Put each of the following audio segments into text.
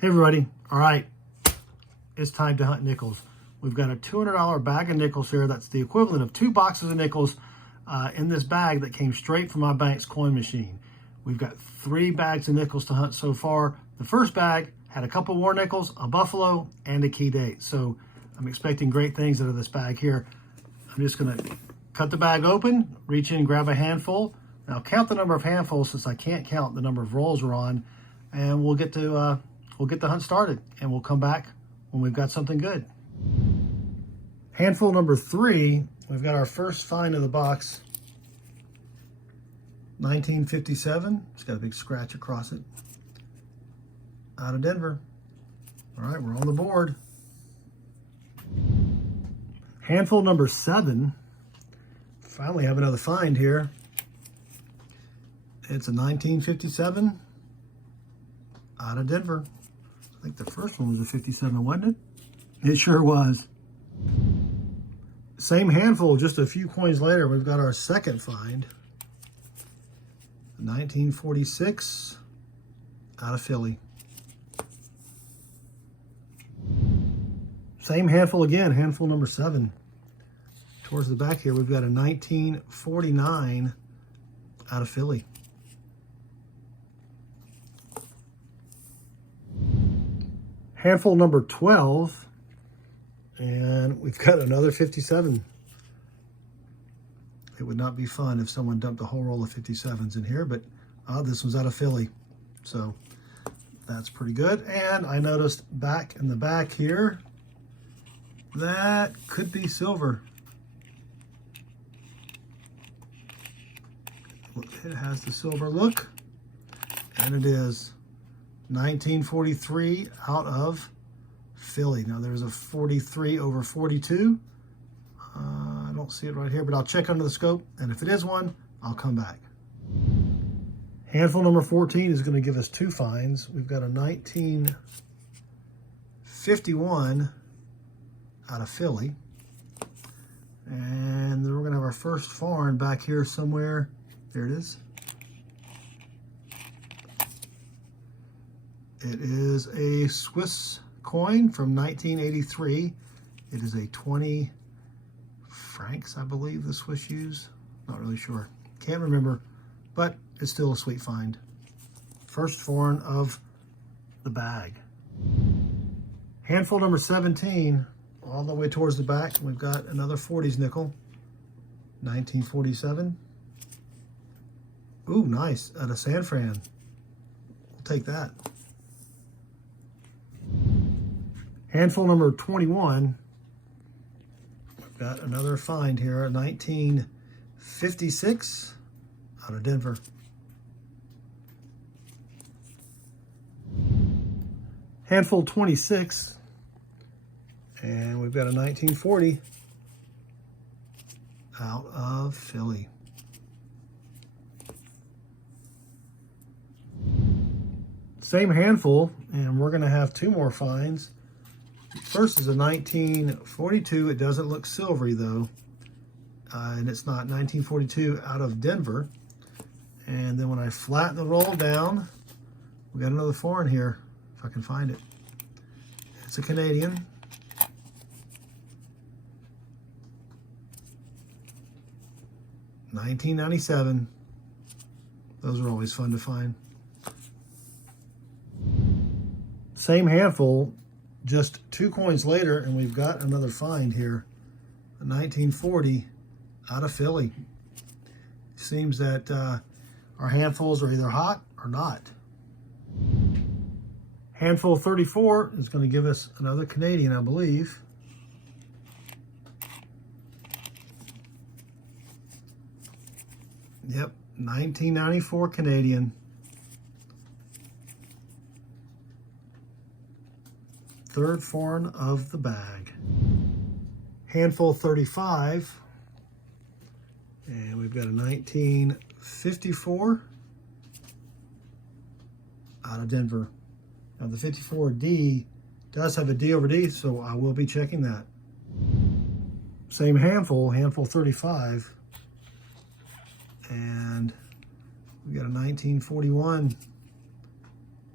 Hey everybody, all right, it's time to hunt nickels. We've got a $200 bag of nickels here. That's the equivalent of 2 boxes of nickels in this bag that came straight from my bank's coin machine. We've got 3 bags of nickels to hunt so far. The first bag had a couple war nickels, a buffalo, and a Nic-a-Date. So I'm expecting great things out of this bag here. I'm just gonna cut the bag open, reach in, grab a handful. Now count the number of handfuls since I can't count the number of rolls we're on, and we'll get the hunt started, and we'll come back when we've got something good. Handful number 3, we've got our first find of the box. 1957, it's got a big scratch across it. Out of Denver. All right, we're on the board. Handful number 7, finally have another find here. It's a 1957 out of Denver. I think the first one was a 57, wasn't it? It sure was. Same handful, just a few coins later, we've got our second find. 1946 out of Philly. Same handful again, handful number 7. Towards the back here, we've got a 1949 out of Philly. Handful number 12, and we've got another 57. It would not be fun if someone dumped a whole roll of 57s in here, but this one's out of Philly, so that's pretty good. And I noticed back in the back here, that could be silver. It has the silver look, and it is 1943 out of Philly. Now there's a 43 over 42. I don't see it right here, but I'll check under the scope, and if it is one, I'll come back. Handful number 14 is going to give us 2 finds. We've got a 1951 out of Philly, and then we're going to have our first foreign back here somewhere. There it is. It is a Swiss coin from 1983. It is a 20 francs, I believe the Swiss use. Not really sure. Can't remember, but it's still a sweet find. First foreign of the bag. Handful number 17, all the way towards the back. We've got another 40s nickel, 1947. Ooh, nice, out of San Fran. We'll take that. Handful number 21, we've got another find here, a 1956 out of Denver. Handful 26, and we've got a 1940 out of Philly. Same handful, and we're going to have 2 more finds. First is a 1942. It doesn't look silvery though, and it's not. 1942 out of Denver. And then when I flatten the roll down, we got another foreign here, if I can find it. It's a Canadian. $19.97. Those are always fun to find. Same handful, just 2 coins later, and we've got another find here. A 1940 out of Philly. Seems that our handfuls are either hot or not. Handful 34 is going to give us another Canadian, I believe. Yep, 1994 Canadian. Third foreign of the bag. Handful 35, and we've got a 1954 out of Denver. Now the 54D does have a D over D, so I will be checking that. Same handful, handful 35, and we got a 1941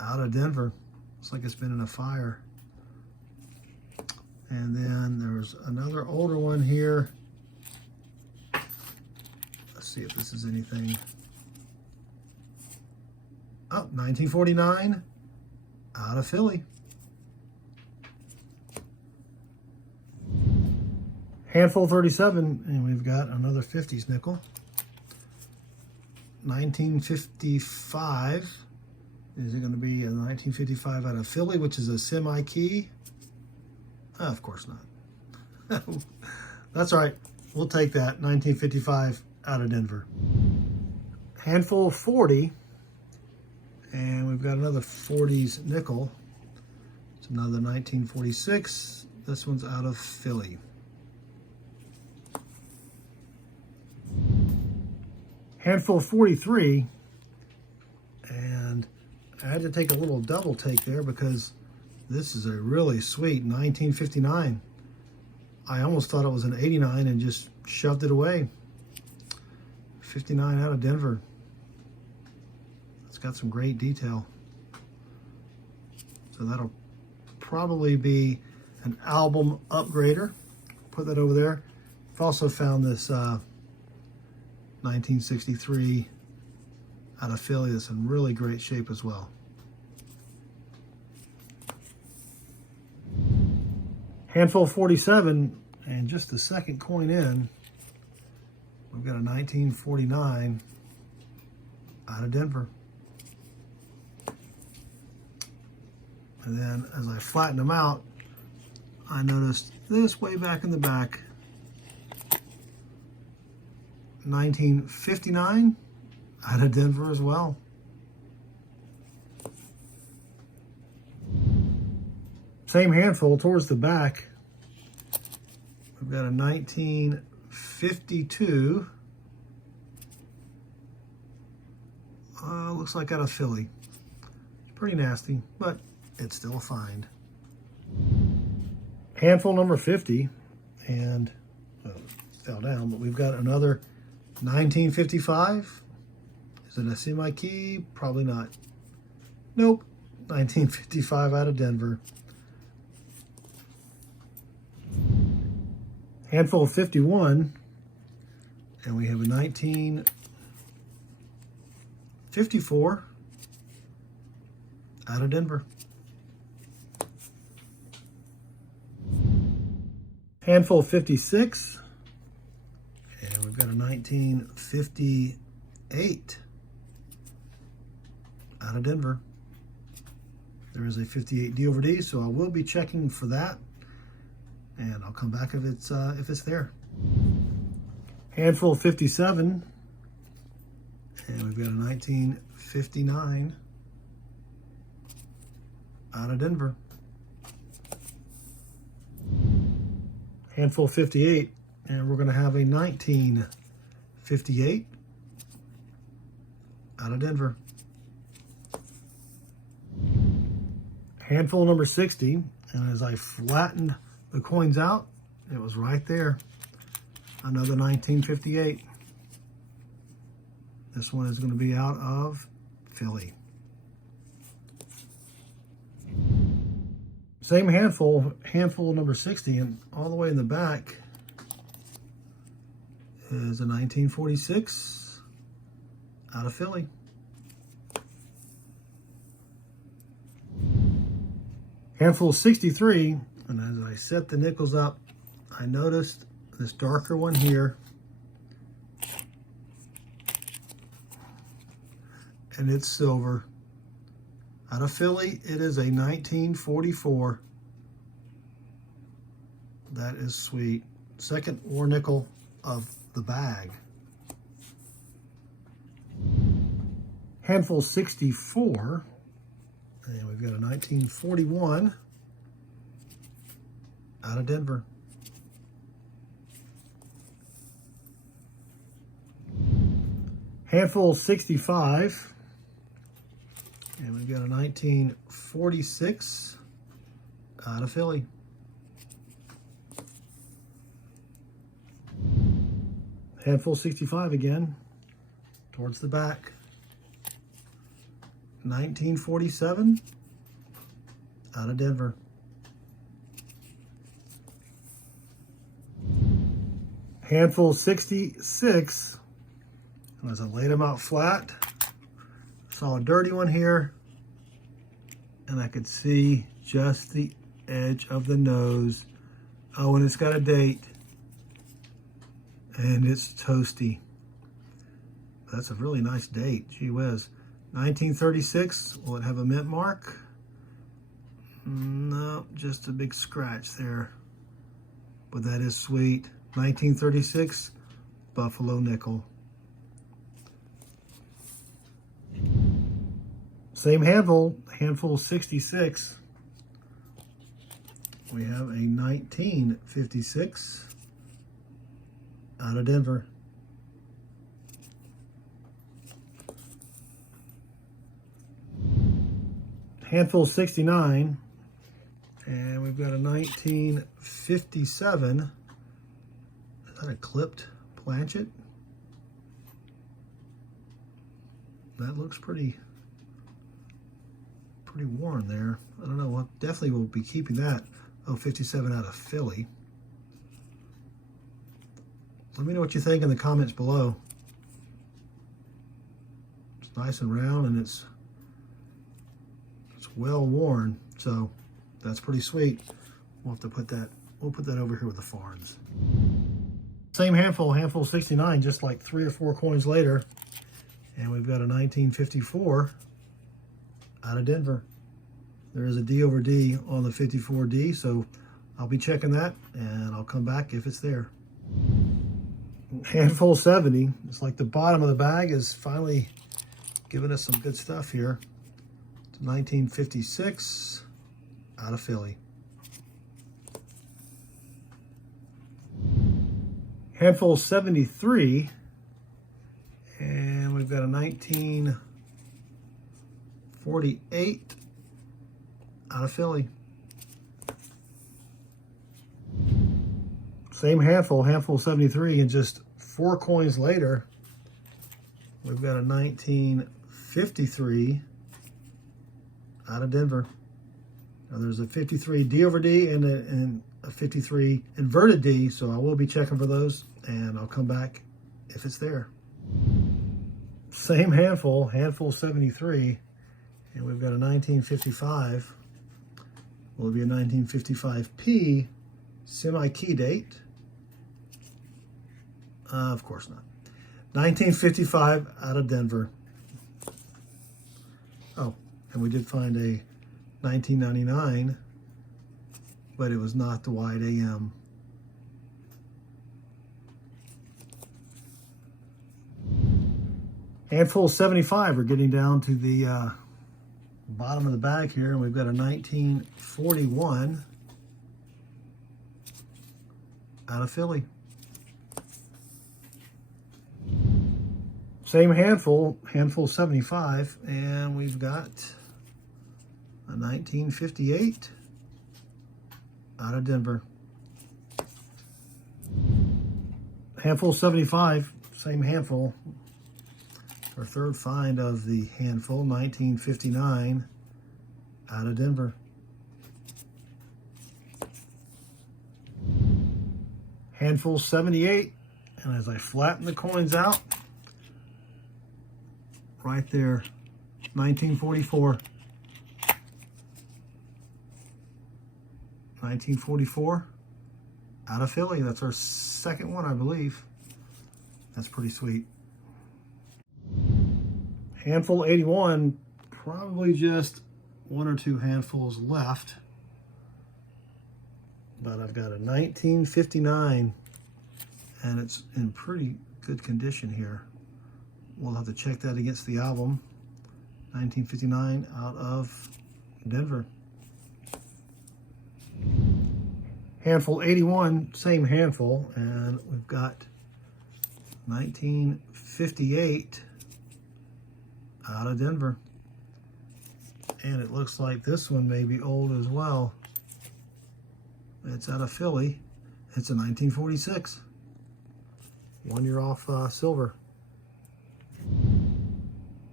out of Denver. Looks like it's been in a fire. And then there's another older one here. Let's see if this is anything. Oh, 1949, out of Philly. Handful 37, and we've got another 50s nickel. 1955. Is it going to be a 1955 out of Philly, which is a semi-key? Of course not. That's all right. We'll take that. 1955 out of Denver. Handful 40. And we've got another 40s nickel. It's another 1946. This one's out of Philly. Handful 43. And I had to take a little double take there because this is a really sweet 1959. I almost thought it was an 89 and just shoved it away. 59 out of Denver. It's got some great detail. So that'll probably be an album upgrader. Put that over there. I've also found this 1963 out of Philly that's in really great shape as well. Handful 47, and just the second coin in, we've got a 1949 out of Denver. And then as I flatten them out, I noticed this way back in the back, 1959 out of Denver as well. Same handful towards the back. We've got a 1952. Looks like out of Philly. Pretty nasty, but it's still a find. Handful number 50, and fell down, but we've got another 1955. Is it a semi-key? Probably not. Nope. 1955 out of Denver. Handful of 51, and we have a 1954 out of Denver. Handful of 56, and we've got a 1958 out of Denver. There is a 58 D over D, so I will be checking for that. And I'll come back if it's there. Handful 57, and we've got a 1959 out of Denver. Handful 58, and we're going to have a 1958 out of Denver. Handful number 60, and as I flattened the coins out, it was right there. Another 1958. This one is going to be out of Philly. Same handful number 60, and all the way in the back is a 1946 out of Philly. Handful 63. And as I set the nickels up, I noticed this darker one here. And it's silver. Out of Philly, it is a 1944. That is sweet. Second war nickel of the bag. Handful 64. And we've got a 1941. Out of Denver. Handful 65. And we've got a 1946 out of Philly. Handful 65 again, towards the back. 1947 out of Denver. Handful 66. And as I laid them out flat, saw a dirty one here, and I could see just the edge of the nose. Oh, and it's got a date, and it's toasty. That's a really nice date, gee whiz. 1936, will it have a mint mark? No, just a big scratch there, but that is sweet. 1936, Buffalo nickel. Same handful, handful 66. We have a 1956 out of Denver. Handful 69, and we've got a 1957. Is that a clipped planchet? That looks pretty worn there. I don't know, well, definitely will be keeping that. Oh, 57 out of Philly. Let me know what you think in the comments below. It's nice and round, and it's well worn, so that's pretty sweet. We'll have to put that, we'll put that over here with the Farns. Same handful, handful 69, just like 3 or 4 coins later. And we've got a 1954 out of Denver. There is a D over D on the 54D, so I'll be checking that, and I'll come back if it's there. Handful 70. It's like the bottom of the bag is finally giving us some good stuff here. It's 1956 out of Philly. Handful 73. And we've got a 1948 out of Philly. Same handful, handful 73, and just 4 coins later, we've got a 1953 out of Denver. Now there's a 53 D over D and a 53 inverted D, so I will be checking for those, and I'll come back if it's there. Same handful, handful 73, and we've got a 1955. Will it be a 1955P semi-key date? Of course not. 1955 out of Denver. Oh, and we did find a 1999, but it was not the wide AM. Handful 75, we're getting down to the bottom of the bag here, and we've got a 1941 out of Philly. Same handful, handful 75, and we've got a 1958 out of Denver. Handful 75, same handful. Our third find of the handful, 1959 out of Denver. Handful 78, and as I flatten the coins out, right there, 1944. 1944 out of Philly. That's our second one, I believe. That's pretty sweet. Handful 81, probably just 1 or 2 handfuls left. But I've got a 1959, and it's in pretty good condition here. We'll have to check that against the album. 1959 out of Denver. Handful 81, same handful, and we've got 1958 out of Denver. And it looks like this one may be old as well. It's out of Philly. It's a 1946. 1 year off silver.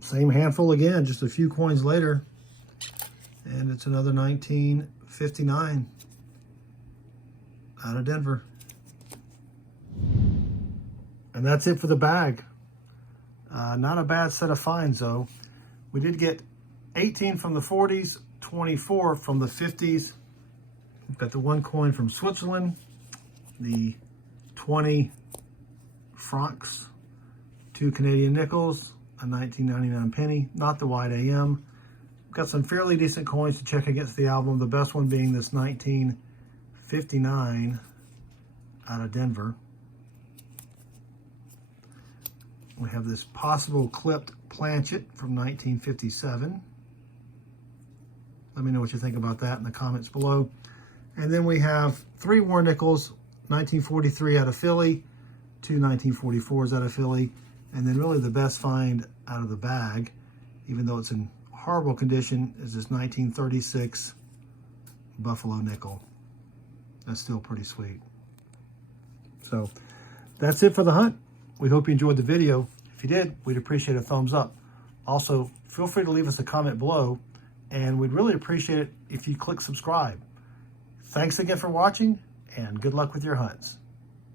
Same handful again, just a few coins later. And it's another 1959 out of Denver. And that's it for the bag. Not a bad set of finds though. We did get 18 from the 40s, 24 from the 50s. We've got the 1 coin from Switzerland, the 20 francs, 2 Canadian nickels, a 1999 penny, not the wide AM. We've got some fairly decent coins to check against the album, the best one being this 1959 out of Denver. We have this possible clipped planchet from 1957. Let me know what you think about that in the comments below. And then we have 3 war nickels, 1943 out of Philly, 2 1944s out of Philly, and then really the best find out of the bag, even though it's in horrible condition, is this 1936 Buffalo nickel. That's still pretty sweet. So that's it for the hunt. We hope you enjoyed the video. If you did, we'd appreciate a thumbs up. Also, feel free to leave us a comment below, and we'd really appreciate it if you click subscribe. Thanks again for watching, and good luck with your hunts.